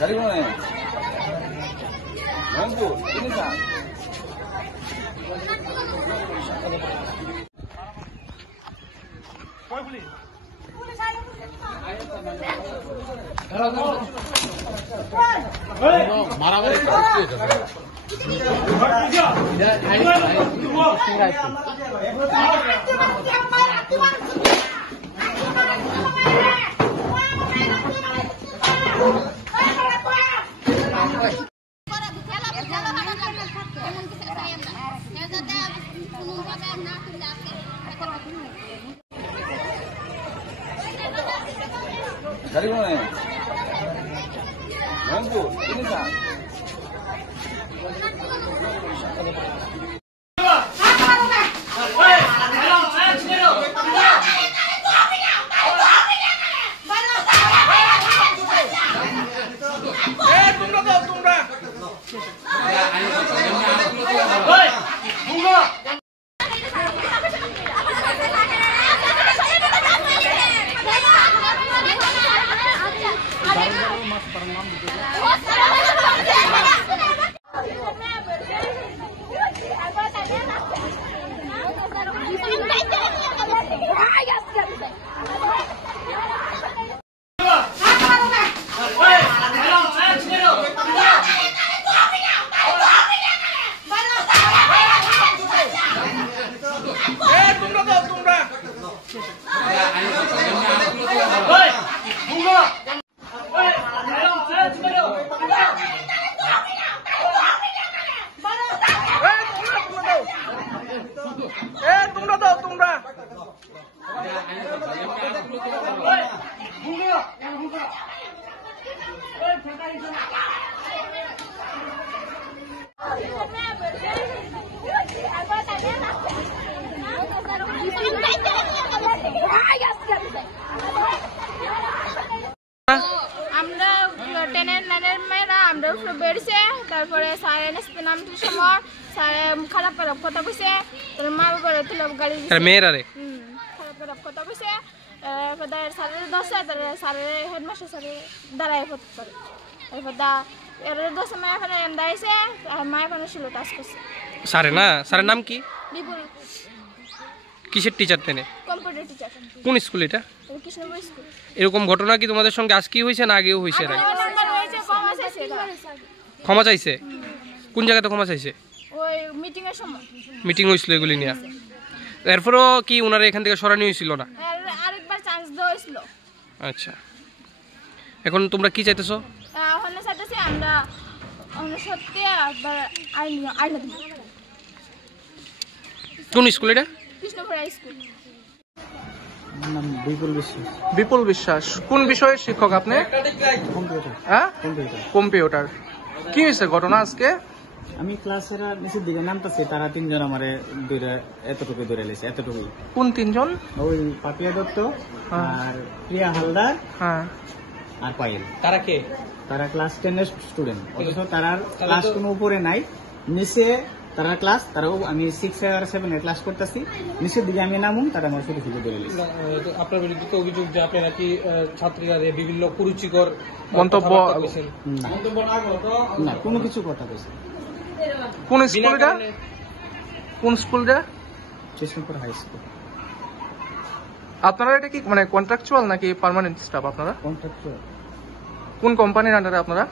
গাড়ি মনে গাড়ি মনে আমরা 10 লাইনের মেয়েরা আমরা উপরে বেরিয়েছে তারপরে স্যারের নামটির সময় স্যারে খারাপ খারাপ কথা কইছে তার মা বাবার তুলে গাড়ি দিছে মেয়েরা রে খারাপ খারাপ কথা কইছে পদার স্যারের দশে তার স্যারের হেডমাস্টার স্যারে দাঁড়ায় পড়ে এরপর দা এর দশে মা এখানে দাঁড়াইছে আর মা এখানে ছিল টাচ করছে স্যারের না স্যারের নাম কি বিপুল কিসের টিচার তেনে কম্পিউটার টিচার কোন স্কুল এটা কৃষ্ণপুর স্কুল এরকম ঘটনা কি তোমাদের সঙ্গে আজকেই হয়েছে না আগেও হয়েছে না ক্ষমা চাইছে কোন জায়গাতে ক্ষমা চাইছে ওই মিটিং এর সময় মিটিং হয়েছিল এগুলি নিয়ে এরপরও কি ওনারা এখান থেকে সরানো হয়েছিল না আরেকবার চান্স দেওয়া হয়েছিল আচ্ছা এখন তোমরা কি চাইতেছো ওখানে চাইতেছি আমরা সত্যি আইন কোন স্কুল এটা কৃষ্ণপুর স্কুল বিপুল বিশ্বাস কোন বিষয়ের শিক্ষক আপনি হ্যাঁ কম্পিউটার কি হয়েছে ঘটনা আজকে আমি ক্লাসের নিচের দিকে নামতেছি তারা তিনজন আমারে এতটুকু ধরে লেছে এতটুকু কোন তিনজন ওই পাপিয়া দত্ত আর প্রিয়া হালদার আর পায়েল তারা কে তারা ক্লাস 10 এর স্টুডেন্ট অথচ তারা ক্লাস কোনো উপরে নাই নিচে তারা ক্লাস তারা আমি 6 আর 7 এর ক্লাস করতেছি নিচের দিকে আমি নামুন তারা আমার ফিরে ফিরে ধরে লেছে আপনার বিরুদ্ধে তো অভিযোগ যে আপনি নাকি ছাত্রীরা বিভিন্ন কুরুচিকর মন্তব্য না কোনো কিছু কথা বলছে কোন স্কুলটা কোন স্কুলটা কৃষ্ণপুর হাই স্কুল আপনারা এটা কি মানে কন্ট্রাকচুয়াল নাকি পার্মানেন্ট স্টাফ আপনারা কন্ট্রাকচুয়াল কোন কোম্পানির আন্ডারে আপনারা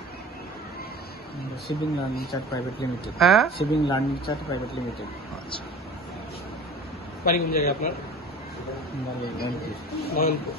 shipping learning chart private limited হ্যাঁ shipping learning chart private limited আচ্ছা বাড়ি কোন জায়গায় আপনার নয়নপুর